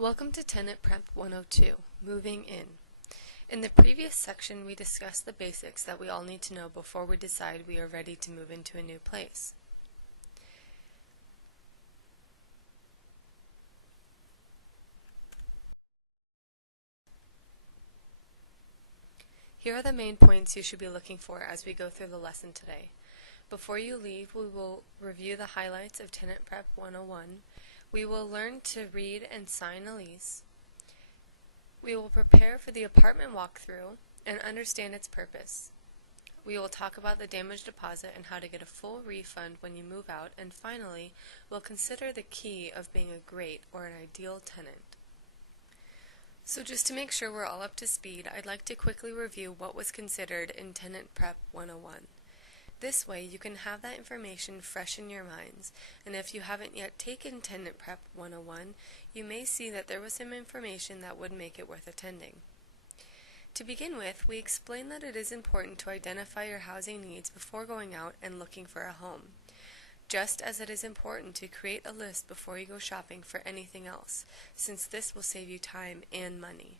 Welcome to Tenant Prep 102, Moving In. In the previous section, we discussed the basics that we all need to know before we decide we are ready to move into a new place. Here are the main points you should be looking for as we go through the lesson today. Before you leave, we will review the highlights of Tenant Prep 101. We will learn to read and sign a lease. We will prepare for the apartment walkthrough and understand its purpose. We will talk about the damage deposit and how to get a full refund when you move out, and finally, we'll consider the key of being a great or an ideal tenant. So just to make sure we're all up to speed, I'd like to quickly review what was considered in Tenant Prep 101. This way, you can have that information fresh in your minds, and if you haven't yet taken Tenant Prep 101, you may see that there was some information that would make it worth attending. To begin with, we explain that it is important to identify your housing needs before going out and looking for a home, just as it is important to create a list before you go shopping for anything else, since this will save you time and money.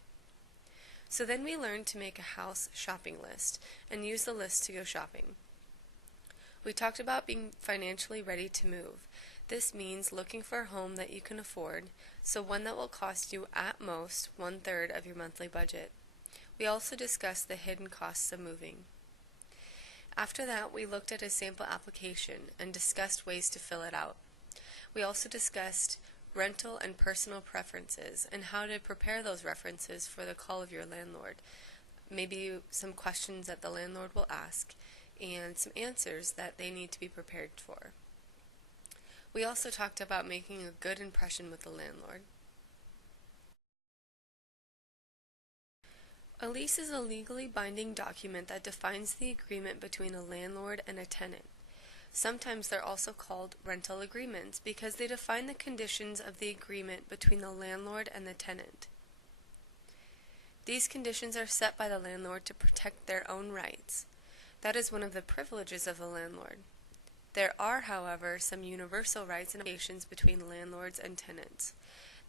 So then we learn to make a house shopping list and use the list to go shopping. We talked about being financially ready to move. This means looking for a home that you can afford, so one that will cost you at most 1/3 of your monthly budget. We also discussed the hidden costs of moving. After that, we looked at a sample application and discussed ways to fill it out. We also discussed rental and personal preferences and how to prepare those references for the call of your landlord. Maybe some questions that the landlord will ask, and some answers that they need to be prepared for. We also talked about making a good impression with the landlord. A lease is a legally binding document that defines the agreement between a landlord and a tenant. Sometimes they're also called rental agreements because they define the conditions of the agreement between the landlord and the tenant. These conditions are set by the landlord to protect their own rights. That is one of the privileges of the landlord. There are, however, some universal rights and obligations between landlords and tenants.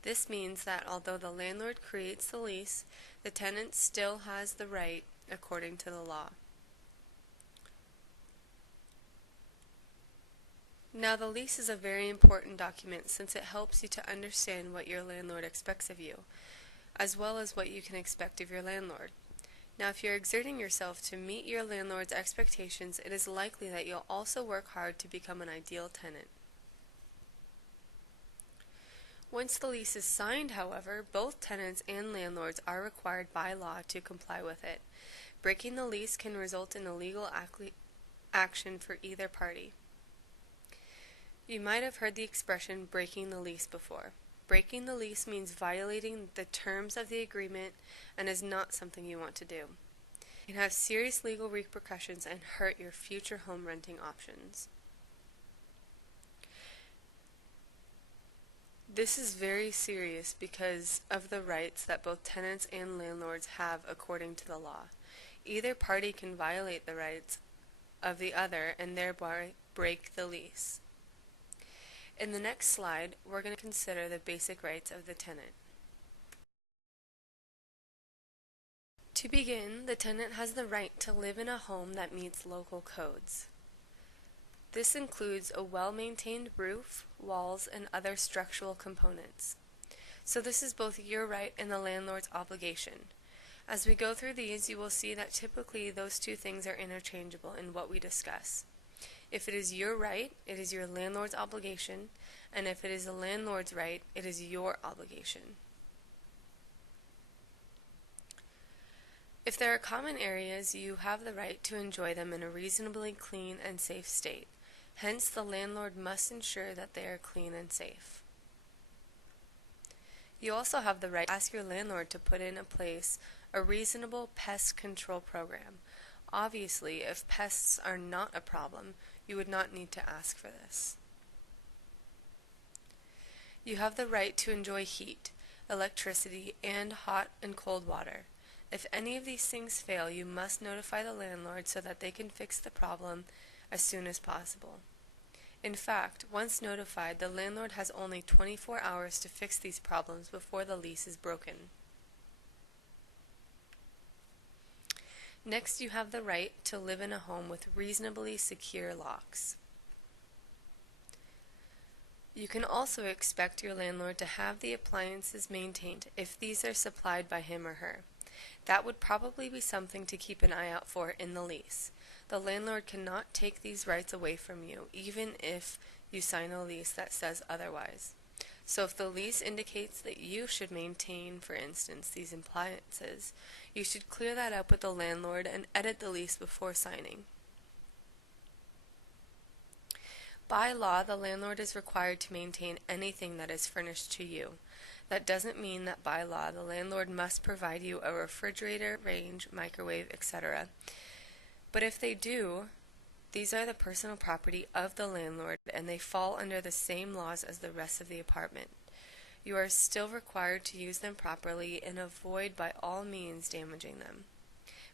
This means that although the landlord creates the lease, the tenant still has the right according to the law. Now, the lease is a very important document since it helps you to understand what your landlord expects of you, as well as what you can expect of your landlord. Now, if you're exerting yourself to meet your landlord's expectations, it is likely that you'll also work hard to become an ideal tenant. Once the lease is signed, however, both tenants and landlords are required by law to comply with it. Breaking the lease can result in a legal action for either party. You might have heard the expression breaking the lease before. Breaking the lease means violating the terms of the agreement and is not something you want to do. It can have serious legal repercussions and hurt your future home renting options. This is very serious because of the rights that both tenants and landlords have according to the law. Either party can violate the rights of the other and thereby break the lease. In the next slide, we're going to consider the basic rights of the tenant. To begin, the tenant has the right to live in a home that meets local codes. This includes a well-maintained roof, walls, and other structural components. So this is both your right and the landlord's obligation. As we go through these, you will see that typically those two things are interchangeable in what we discuss. If it is your right, it is your landlord's obligation, and if it is the landlord's right, it is your obligation. If there are common areas, you have the right to enjoy them in a reasonably clean and safe state. Hence, the landlord must ensure that they are clean and safe. You also have the right to ask your landlord to put in place a reasonable pest control program. Obviously, if pests are not a problem, you would not need to ask for this. You have the right to enjoy heat, electricity, and hot and cold water. If any of these things fail, you must notify the landlord so that they can fix the problem as soon as possible. In fact, once notified, the landlord has only 24 hours to fix these problems before the lease is broken. Next, you have the right to live in a home with reasonably secure locks. You can also expect your landlord to have the appliances maintained if these are supplied by him or her. That would probably be something to keep an eye out for in the lease. The landlord cannot take these rights away from you, even if you sign a lease that says otherwise. So if the lease indicates that you should maintain, for instance, these appliances, you should clear that up with the landlord and edit the lease before signing. By law, the landlord is required to maintain anything that is furnished to you. That doesn't mean that by law the landlord must provide you a refrigerator, range, microwave, etc. But if they do, these are the personal property of the landlord and they fall under the same laws as the rest of the apartment. You are still required to use them properly and avoid by all means damaging them.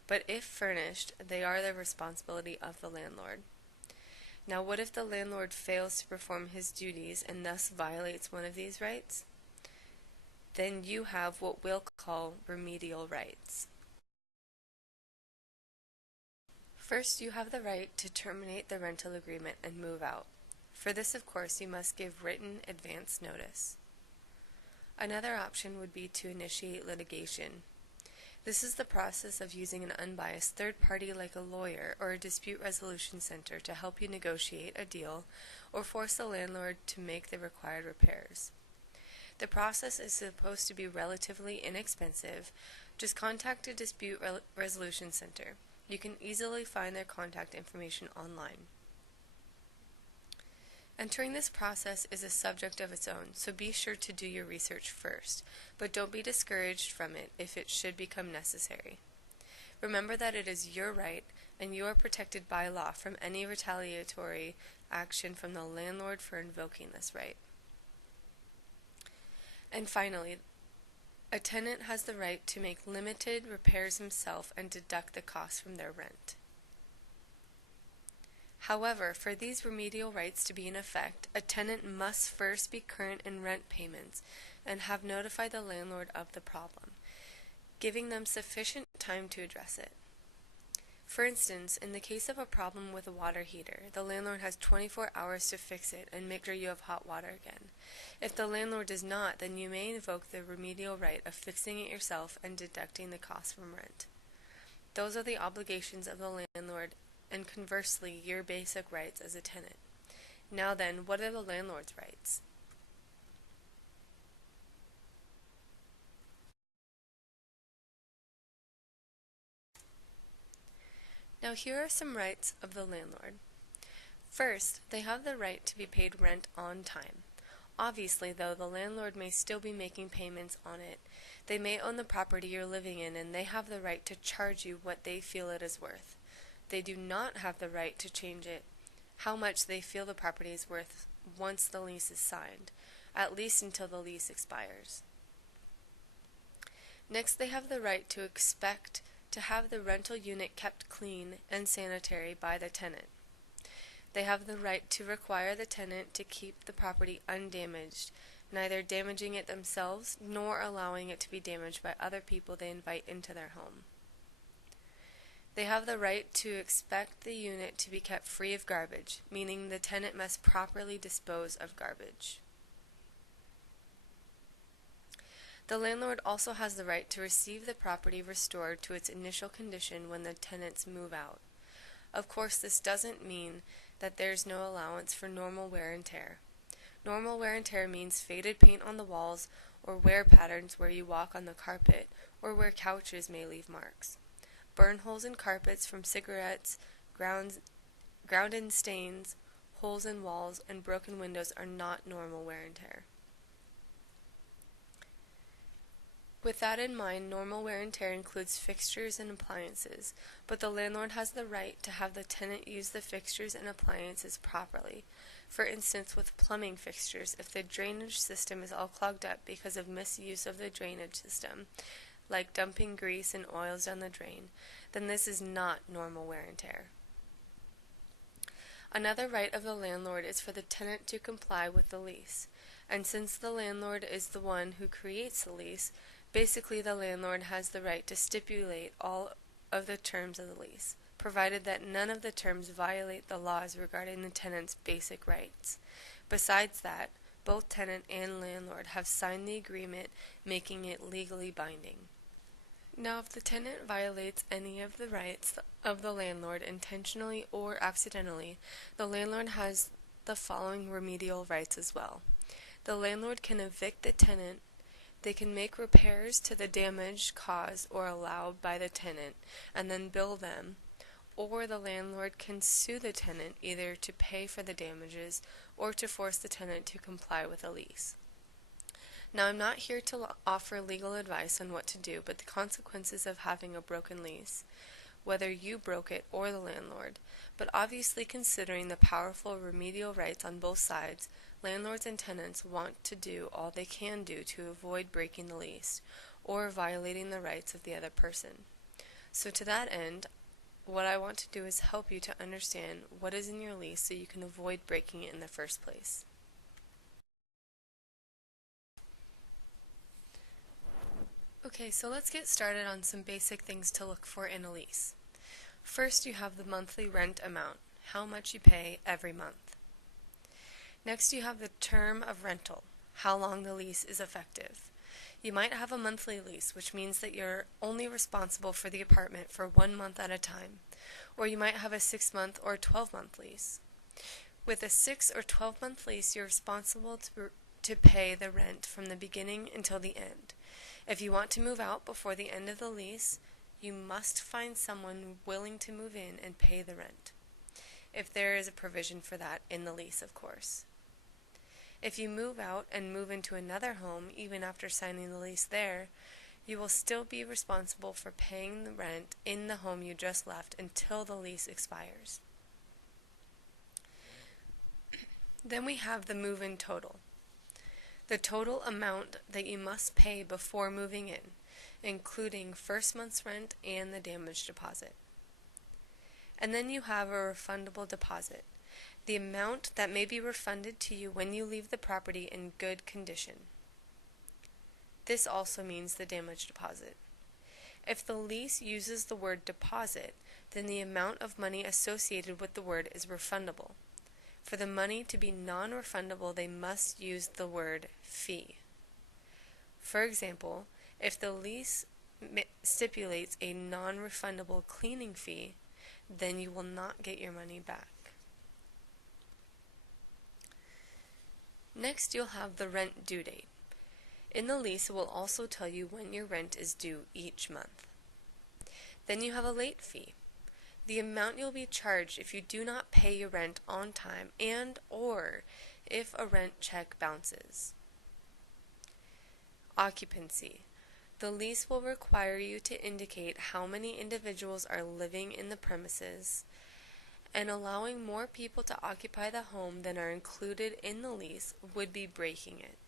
But if furnished, they are the responsibility of the landlord. Now, what if the landlord fails to perform his duties and thus violates one of these rights? Then you have what we'll call remedial rights. First, you have the right to terminate the rental agreement and move out. For this, of course, you must give written advance notice. Another option would be to initiate litigation. This is the process of using an unbiased third party like a lawyer or a dispute resolution center to help you negotiate a deal or force the landlord to make the required repairs. The process is supposed to be relatively inexpensive. Just contact a dispute resolution center. You can easily find their contact information online. Entering this process is a subject of its own, so be sure to do your research first, but don't be discouraged from it if it should become necessary. Remember that it is your right, and you are protected by law from any retaliatory action from the landlord for invoking this right. And finally, a tenant has the right to make limited repairs himself and deduct the cost from their rent. However, for these remedial rights to be in effect, a tenant must first be current in rent payments and have notified the landlord of the problem, giving them sufficient time to address it. For instance, in the case of a problem with a water heater, the landlord has 24 hours to fix it and make sure you have hot water again. If the landlord does not, then you may invoke the remedial right of fixing it yourself and deducting the cost from rent. Those are the obligations of the landlord, and conversely, your basic rights as a tenant. Now then, what are the landlord's rights? Now here are some rights of the landlord. First, they have the right to be paid rent on time. Obviously, though, the landlord may still be making payments on it. They may own the property you're living in, and they have the right to charge you what they feel it is worth. They do not have the right to change it, how much they feel the property is worth once the lease is signed, at least until the lease expires. Next, they have the right to expect to have the rental unit kept clean and sanitary by the tenant. They have the right to require the tenant to keep the property undamaged, neither damaging it themselves nor allowing it to be damaged by other people they invite into their home. They have the right to expect the unit to be kept free of garbage, meaning the tenant must properly dispose of garbage. The landlord also has the right to receive the property restored to its initial condition when the tenants move out. Of course, this doesn't mean that there's no allowance for normal wear and tear. Normal wear and tear means faded paint on the walls or wear patterns where you walk on the carpet or where couches may leave marks. Burn holes in carpets from cigarettes, ground-in stains, holes in walls, and broken windows are not normal wear and tear. With that in mind, normal wear and tear includes fixtures and appliances, but the landlord has the right to have the tenant use the fixtures and appliances properly. For instance, with plumbing fixtures, if the drainage system is all clogged up because of misuse of the drainage system, like dumping grease and oils down the drain, then this is not normal wear and tear. Another right of the landlord is for the tenant to comply with the lease. And since the landlord is the one who creates the lease, basically the landlord has the right to stipulate all of the terms of the lease, provided that none of the terms violate the laws regarding the tenant's basic rights. Besides that, both tenant and landlord have signed the agreement, making it legally binding. Now, if the tenant violates any of the rights of the landlord intentionally or accidentally, the landlord has the following remedial rights as well. The landlord can evict the tenant, they can make repairs to the damage caused or allowed by the tenant and then bill them, or the landlord can sue the tenant either to pay for the damages or to force the tenant to comply with a lease. Now, I'm not here to offer legal advice on what to do, but the consequences of having a broken lease, whether you broke it or the landlord, but obviously considering the powerful remedial rights on both sides, landlords and tenants want to do all they can do to avoid breaking the lease or violating the rights of the other person. So to that end, what I want to do is help you to understand what is in your lease so you can avoid breaking it in the first place. Okay, so let's get started on some basic things to look for in a lease. First, you have the monthly rent amount, how much you pay every month. Next, you have the term of rental, how long the lease is effective. You might have a monthly lease, which means that you're only responsible for the apartment for 1 month at a time, or you might have a 6-month or 12-month lease. With a 6 or 12-month lease, you're responsible to pay the rent from the beginning until the end. If you want to move out before the end of the lease, you must find someone willing to move in and pay the rent, if there is a provision for that in the lease, of course. If you move out and move into another home, even after signing the lease there, you will still be responsible for paying the rent in the home you just left until the lease expires. Then we have the move-in total, the total amount that you must pay before moving in, including first month's rent and the damage deposit. And then you have a refundable deposit, the amount that may be refunded to you when you leave the property in good condition. This also means the damage deposit. If the lease uses the word deposit, then the amount of money associated with the word is refundable. For the money to be non-refundable, they must use the word fee. For example, if the lease stipulates a non-refundable cleaning fee, then you will not get your money back. Next, you'll have the rent due date. In the lease, it will also tell you when your rent is due each month. Then you have a late fee, the amount you'll be charged if you do not pay your rent on time and or if a rent check bounces. Occupancy. The lease will require you to indicate how many individuals are living in the premises, and allowing more people to occupy the home than are included in the lease would be breaking it.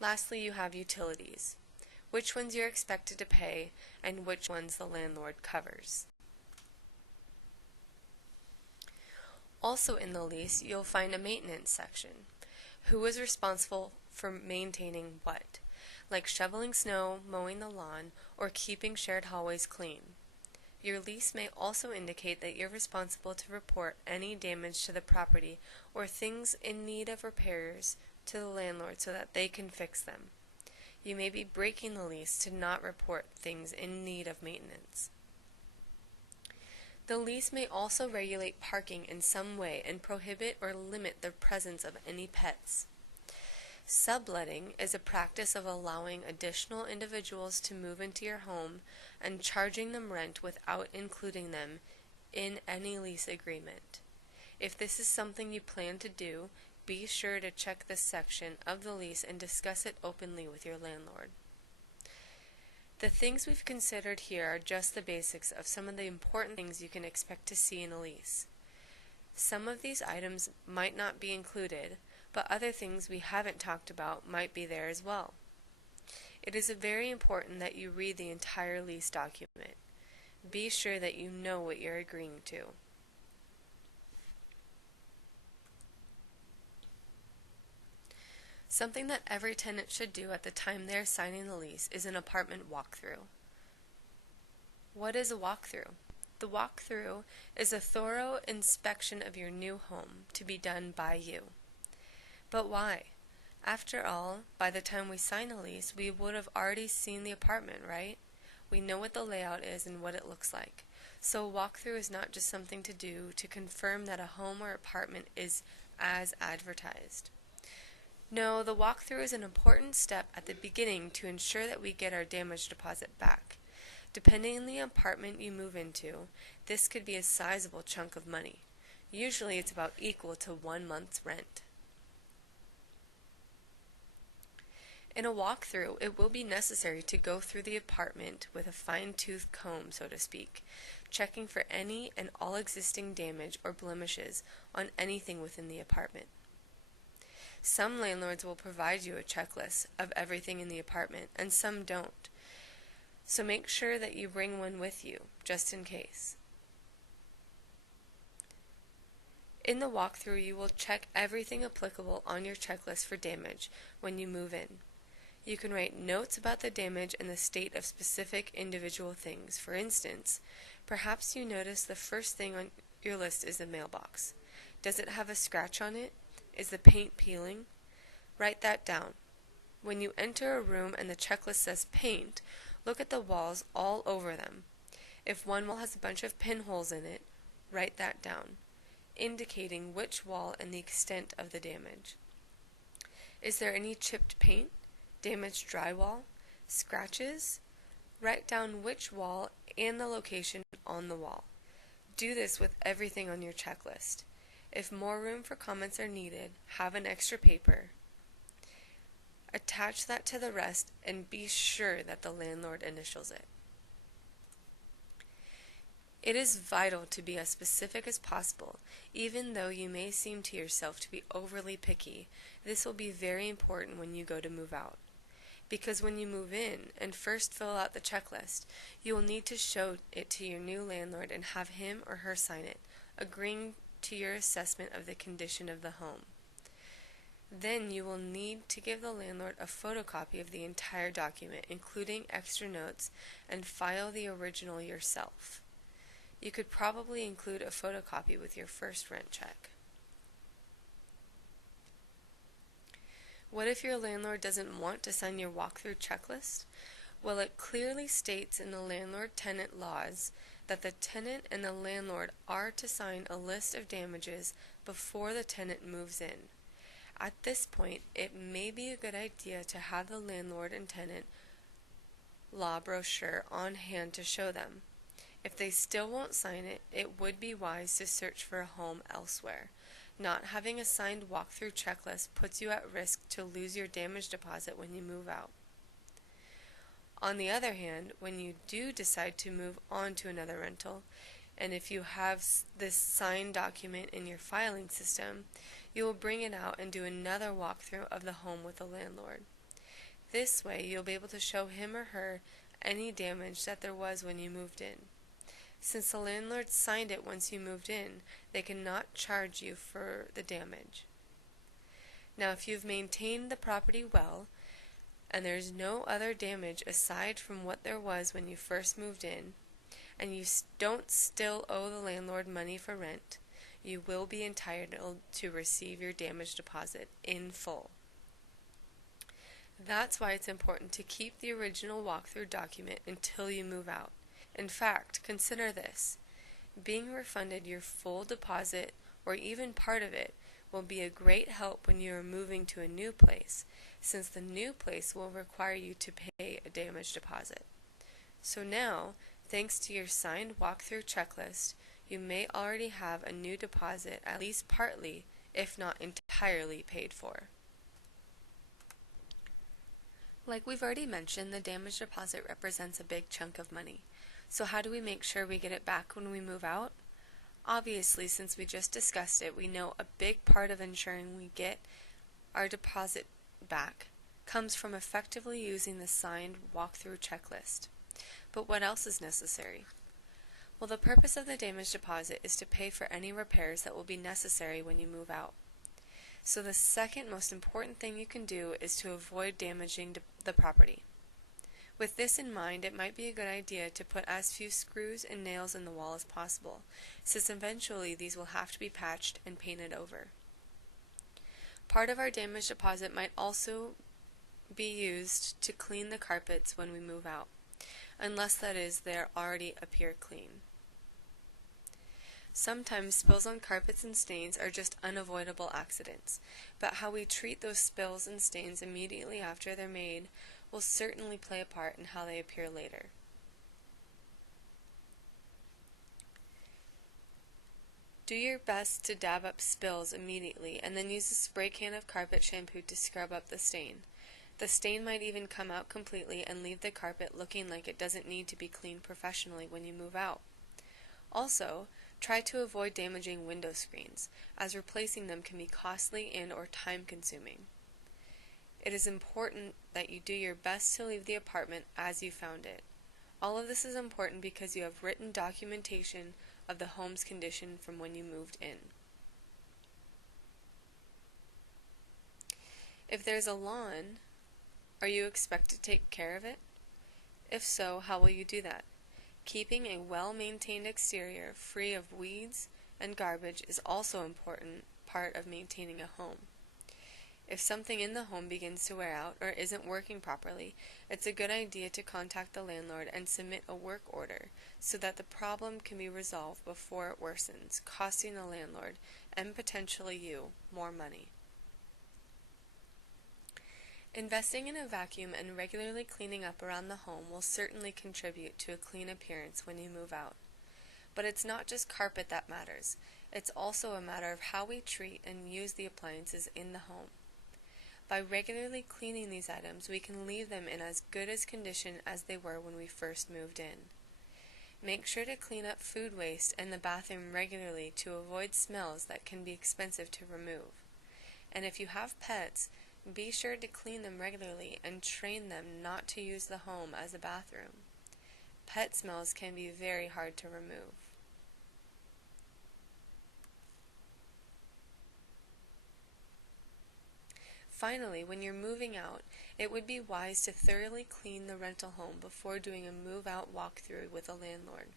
Lastly, you have utilities, which ones you're expected to pay and which ones the landlord covers. Also in the lease, you'll find a maintenance section. Who is responsible for maintaining what, like shoveling snow, mowing the lawn, or keeping shared hallways clean. Your lease may also indicate that you're responsible to report any damage to the property or things in need of repairs to the landlord so that they can fix them. You may be breaking the lease to not report things in need of maintenance. The lease may also regulate parking in some way and prohibit or limit the presence of any pets. Subletting is a practice of allowing additional individuals to move into your home and charging them rent without including them in any lease agreement. If this is something you plan to do, be sure to check this section of the lease and discuss it openly with your landlord. The things we've considered here are just the basics of some of the important things you can expect to see in a lease. Some of these items might not be included, but other things we haven't talked about might be there as well. It is very important that you read the entire lease document. Be sure that you know what you're agreeing to. Something that every tenant should do at the time they're signing the lease is an apartment walkthrough. What is a walkthrough? The walkthrough is a thorough inspection of your new home to be done by you. But why? After all, by the time we sign a lease, we would have already seen the apartment, right? We know what the layout is and what it looks like. So a walkthrough is not just something to do to confirm that a home or apartment is as advertised. No, the walkthrough is an important step at the beginning to ensure that we get our damage deposit back. Depending on the apartment you move into, this could be a sizable chunk of money. Usually it's about equal to 1 month's rent. In a walkthrough, it will be necessary to go through the apartment with a fine-tooth comb, so to speak, checking for any and all existing damage or blemishes on anything within the apartment. Some landlords will provide you a checklist of everything in the apartment, and some don't. So make sure that you bring one with you, just in case. In the walkthrough, you will check everything applicable on your checklist for damage when you move in. You can write notes about the damage and the state of specific individual things. For instance, perhaps you notice the first thing on your list is the mailbox. Does it have a scratch on it? Is the paint peeling? Write that down. When you enter a room and the checklist says paint, look at the walls all over them. If one wall has a bunch of pinholes in it, write that down, indicating which wall and the extent of the damage. Is there any chipped paint? Damaged drywall? Scratches? Write down which wall and the location on the wall. Do this with everything on your checklist. If more room for comments are needed, have an extra paper. Attach that to the rest and be sure that the landlord initials it. It is vital to be as specific as possible. Even though you may seem to yourself to be overly picky, this will be very important when you go to move out. Because when you move in and first fill out the checklist, you will need to show it to your new landlord and have him or her sign it, agreeing to your assessment of the condition of the home. Then you will need to give the landlord a photocopy of the entire document, including extra notes, and file the original yourself. You could probably include a photocopy with your first rent check. What if your landlord doesn't want to sign your walkthrough checklist? Well, it clearly states in the landlord-tenant laws that the tenant and the landlord are to sign a list of damages before the tenant moves in. At this point, it may be a good idea to have the landlord and tenant law brochure on hand to show them. If they still won't sign it, it would be wise to search for a home elsewhere. Not having a signed walkthrough checklist puts you at risk to lose your damage deposit when you move out. On the other hand, when you do decide to move on to another rental, and if you have this signed document in your filing system, you will bring it out and do another walkthrough of the home with the landlord. This way, you'll be able to show him or her any damage that there was when you moved in. Since the landlord signed it once you moved in, they cannot charge you for the damage. Now, if you've maintained the property well, and there's no other damage aside from what there was when you first moved in, and you don't still owe the landlord money for rent, you will be entitled to receive your damage deposit in full. That's why it's important to keep the original walkthrough document until you move out. In fact, consider this. Being refunded your full deposit, or even part of it, will be a great help when you are moving to a new place, since the new place will require you to pay a damage deposit. So now, thanks to your signed walkthrough checklist, you may already have a new deposit at least partly, if not entirely, paid for. Like we've already mentioned, the damage deposit represents a big chunk of money. So how do we make sure we get it back when we move out? Obviously, since we just discussed it, we know a big part of ensuring we get our deposit back comes from effectively using the signed walkthrough checklist. But what else is necessary? Well, the purpose of the damage deposit is to pay for any repairs that will be necessary when you move out. So the second most important thing you can do is to avoid damaging the property. With this in mind, it might be a good idea to put as few screws and nails in the wall as possible, since eventually these will have to be patched and painted over. Part of our damage deposit might also be used to clean the carpets when we move out, unless that is they already appear clean. Sometimes spills on carpets and stains are just unavoidable accidents, but how we treat those spills and stains immediately after they're made will certainly play a part in how they appear later. Do your best to dab up spills immediately and then use a spray can of carpet shampoo to scrub up the stain. The stain might even come out completely and leave the carpet looking like it doesn't need to be cleaned professionally when you move out. Also, try to avoid damaging window screens, as replacing them can be costly and/or time-consuming. It is important that you do your best to leave the apartment as you found it. All of this is important because you have written documentation of the home's condition from when you moved in. If there's a lawn, are you expected to take care of it? If so, how will you do that? Keeping a well-maintained exterior free of weeds and garbage is also an important part of maintaining a home. If something in the home begins to wear out or isn't working properly, it's a good idea to contact the landlord and submit a work order so that the problem can be resolved before it worsens, costing the landlord and potentially you more money. Investing in a vacuum and regularly cleaning up around the home will certainly contribute to a clean appearance when you move out. But it's not just carpet that matters. It's also a matter of how we treat and use the appliances in the home. By regularly cleaning these items, we can leave them in as good a condition as they were when we first moved in. Make sure to clean up food waste and the bathroom regularly to avoid smells that can be expensive to remove. And if you have pets, be sure to clean them regularly and train them not to use the home as a bathroom. Pet smells can be very hard to remove. Finally, when you're moving out, it would be wise to thoroughly clean the rental home before doing a move-out walkthrough with a landlord.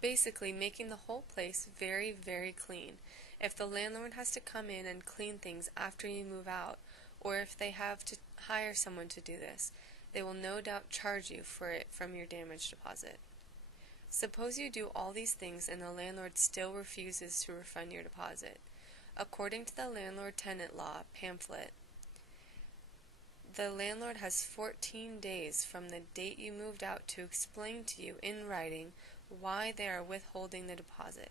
Basically, making the whole place very, very clean. If the landlord has to come in and clean things after you move out, or if they have to hire someone to do this, they will no doubt charge you for it from your damage deposit. Suppose you do all these things and the landlord still refuses to refund your deposit. According to the Landlord-Tenant Law pamphlet, the landlord has 14 days from the date you moved out to explain to you in writing why they are withholding the deposit.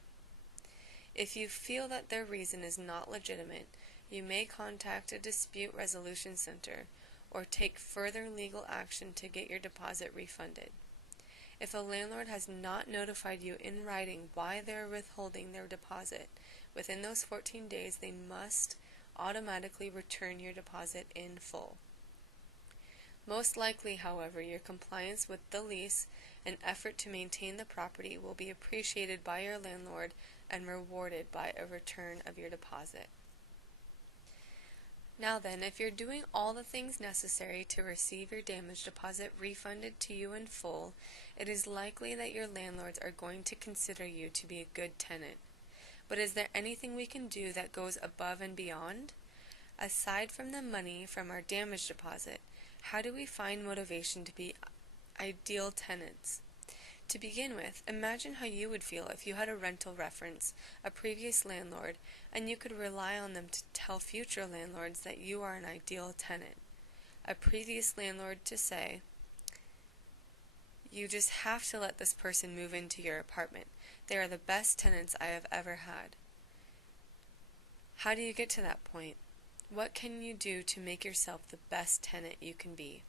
If you feel that their reason is not legitimate, you may contact a dispute resolution center or take further legal action to get your deposit refunded. If a landlord has not notified you in writing why they are withholding their deposit, within those 14 days they must automatically return your deposit in full. Most likely, however, your compliance with the lease and effort to maintain the property will be appreciated by your landlord and rewarded by a return of your deposit. Now then, if you're doing all the things necessary to receive your damage deposit refunded to you in full, it is likely that your landlords are going to consider you to be a good tenant. But is there anything we can do that goes above and beyond? Aside from the money from our damage deposit, how do we find motivation to be ideal tenants? To begin with, imagine how you would feel if you had a rental reference, a previous landlord, and you could rely on them to tell future landlords that you are an ideal tenant. A previous landlord to say, "You just have to let this person move into your apartment. They are the best tenants I have ever had." How do you get to that point? What can you do to make yourself the best tenant you can be?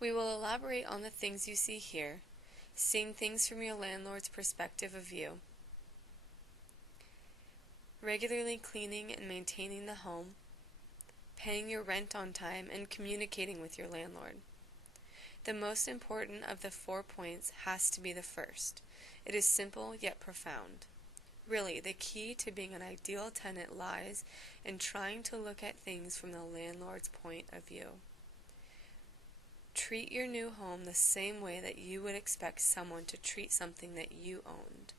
We will elaborate on the things you see here, seeing things from your landlord's perspective of view, regularly cleaning and maintaining the home, paying your rent on time, and communicating with your landlord. The most important of the 4 points has to be the first. It is simple yet profound. Really, the key to being an ideal tenant lies in trying to look at things from the landlord's point of view. Treat your new home the same way that you would expect someone to treat something that you owned.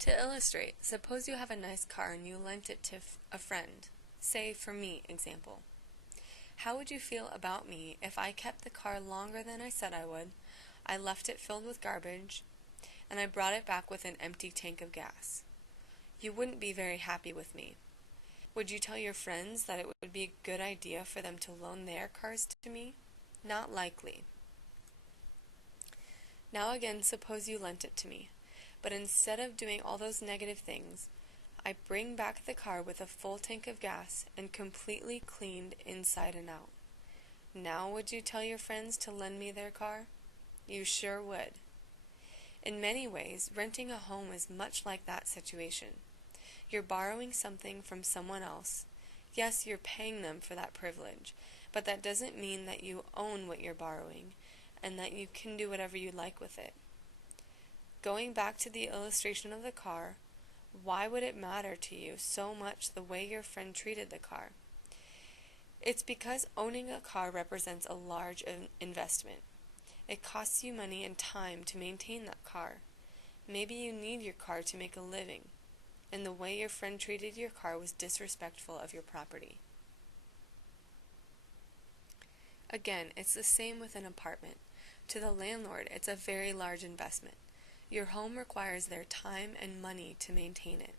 To illustrate, suppose you have a nice car and you lent it to a friend. Say, for me, example. How would you feel about me if I kept the car longer than I said I would, I left it filled with garbage, and I brought it back with an empty tank of gas? You wouldn't be very happy with me. Would you tell your friends that it would be a good idea for them to loan their cars to me? Not likely. Now again, suppose you lent it to me, but instead of doing all those negative things, I bring back the car with a full tank of gas and completely cleaned inside and out. Now would you tell your friends to lend me their car? You sure would. In many ways, renting a home is much like that situation. You're borrowing something from someone else. Yes, you're paying them for that privilege, but that doesn't mean that you own what you're borrowing and that you can do whatever you like with it. Going back to the illustration of the car, why would it matter to you so much the way your friend treated the car? It's because owning a car represents a large investment. It costs you money and time to maintain that car. Maybe you need your car to make a living, and the way your friend treated your car was disrespectful of your property. Again, it's the same with an apartment. To the landlord, it's a very large investment. Your home requires their time and money to maintain it.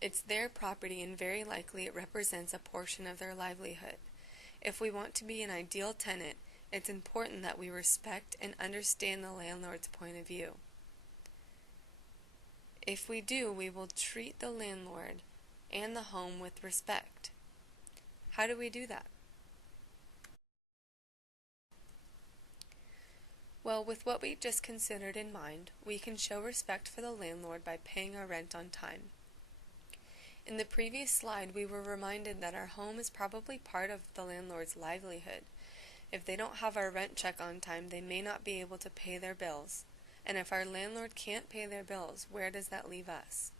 It's their property, and very likely it represents a portion of their livelihood. If we want to be an ideal tenant, it's important that we respect and understand the landlord's point of view. If we do, we will treat the landlord and the home with respect. How do we do that? Well, with what we just considered in mind, we can show respect for the landlord by paying our rent on time. In the previous slide, we were reminded that our home is probably part of the landlord's livelihood. If they don't have our rent check on time, they may not be able to pay their bills. And if our landlord can't pay their bills, where does that leave us?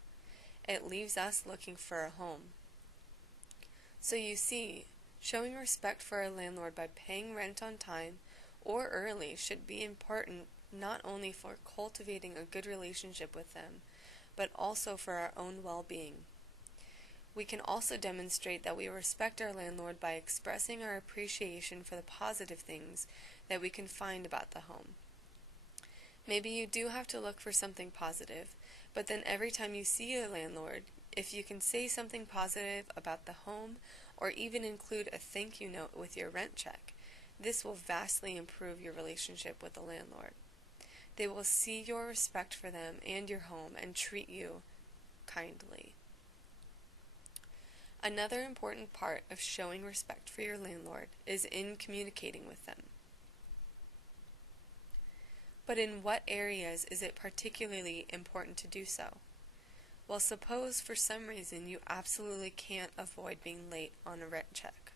It leaves us looking for a home. So you see, showing respect for our landlord by paying rent on time or early should be important not only for cultivating a good relationship with them, but also for our own well-being. We can also demonstrate that we respect our landlord by expressing our appreciation for the positive things that we can find about the home. Maybe you do have to look for something positive, but then every time you see a landlord, if you can say something positive about the home or even include a thank you note with your rent check, this will vastly improve your relationship with the landlord. They will see your respect for them and your home and treat you kindly. Another important part of showing respect for your landlord is in communicating with them. But in what areas is it particularly important to do so? Well, suppose for some reason you absolutely can't avoid being late on a rent check.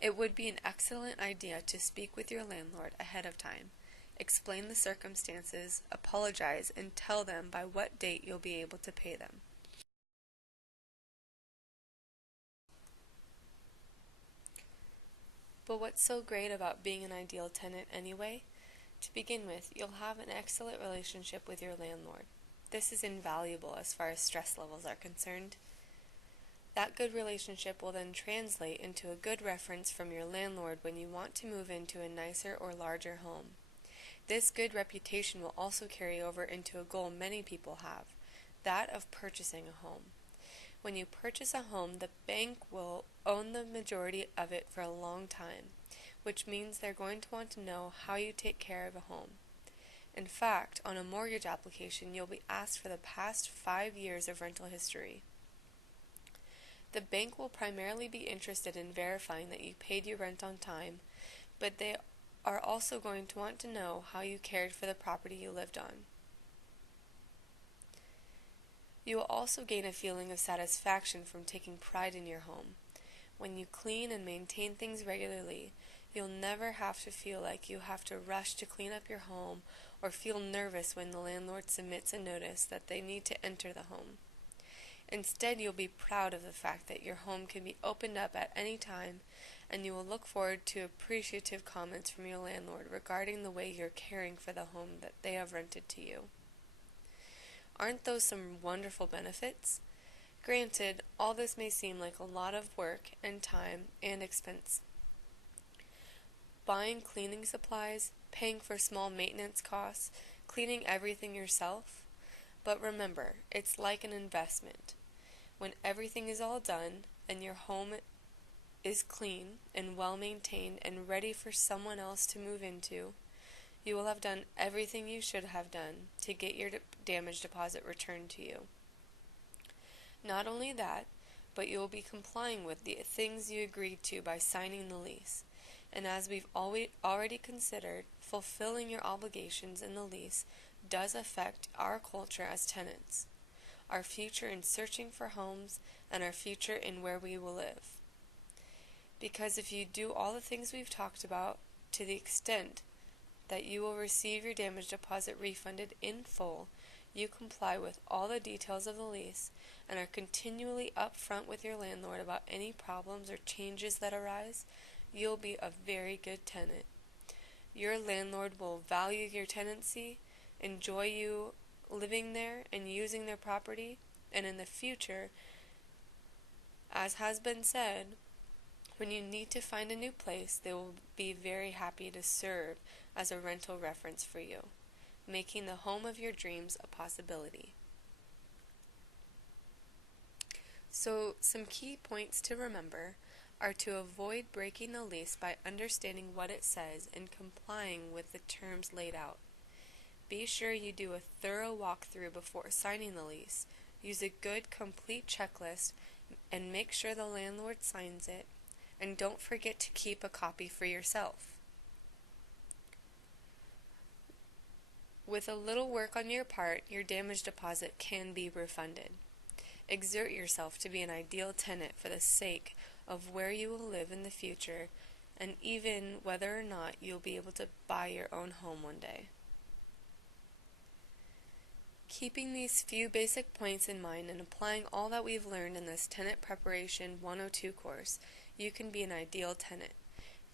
It would be an excellent idea to speak with your landlord ahead of time, explain the circumstances, apologize, and tell them by what date you'll be able to pay them. But what's so great about being an ideal tenant anyway? To begin with, you'll have an excellent relationship with your landlord. This is invaluable as far as stress levels are concerned. That good relationship will then translate into a good reference from your landlord when you want to move into a nicer or larger home. This good reputation will also carry over into a goal many people have, that of purchasing a home. When you purchase a home, the bank will own the majority of it for a long time, which means they're going to want to know how you take care of a home. In fact, on a mortgage application, you'll be asked for the past 5 years of rental history. The bank will primarily be interested in verifying that you paid your rent on time, but they are also going to want to know how you cared for the property you lived on. You will also gain a feeling of satisfaction from taking pride in your home. When you clean and maintain things regularly, you'll never have to feel like you have to rush to clean up your home or feel nervous when the landlord submits a notice that they need to enter the home. Instead, you'll be proud of the fact that your home can be opened up at any time, and you will look forward to appreciative comments from your landlord regarding the way you're caring for the home that they have rented to you. Aren't those some wonderful benefits? Granted, all this may seem like a lot of work and time and expense. Buying cleaning supplies, paying for small maintenance costs, cleaning everything yourself. But remember, it's like an investment. When everything is all done and your home is clean and well maintained and ready for someone else to move into, you will have done everything you should have done to get your damage deposit returned to you. Not only that, but you will be complying with the things you agreed to by signing the lease. And as we've already considered, fulfilling your obligations in the lease does affect our culture as tenants, our future in searching for homes, and our future in where we will live. Because if you do all the things we've talked about to the extent that you will receive your damage deposit refunded in full, you comply with all the details of the lease, and are continually upfront with your landlord about any problems or changes that arise, you'll be a very good tenant. Your landlord will value your tenancy, enjoy you living there and using their property, and in the future, as has been said, when you need to find a new place, they will be very happy to serve as a rental reference for you, making the home of your dreams a possibility. So, some key points to remember are to avoid breaking the lease by understanding what it says and complying with the terms laid out. Be sure you do a thorough walkthrough before signing the lease. Use a good, complete checklist and make sure the landlord signs it. And don't forget to keep a copy for yourself. With a little work on your part, your damage deposit can be refunded. Exert yourself to be an ideal tenant for the sake of where you will live in the future, and even whether or not you'll be able to buy your own home one day. Keeping these few basic points in mind and applying all that we've learned in this Tenant Preparation 102 course, you can be an ideal tenant.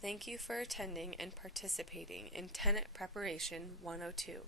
Thank you for attending and participating in Tenant Preparation 102.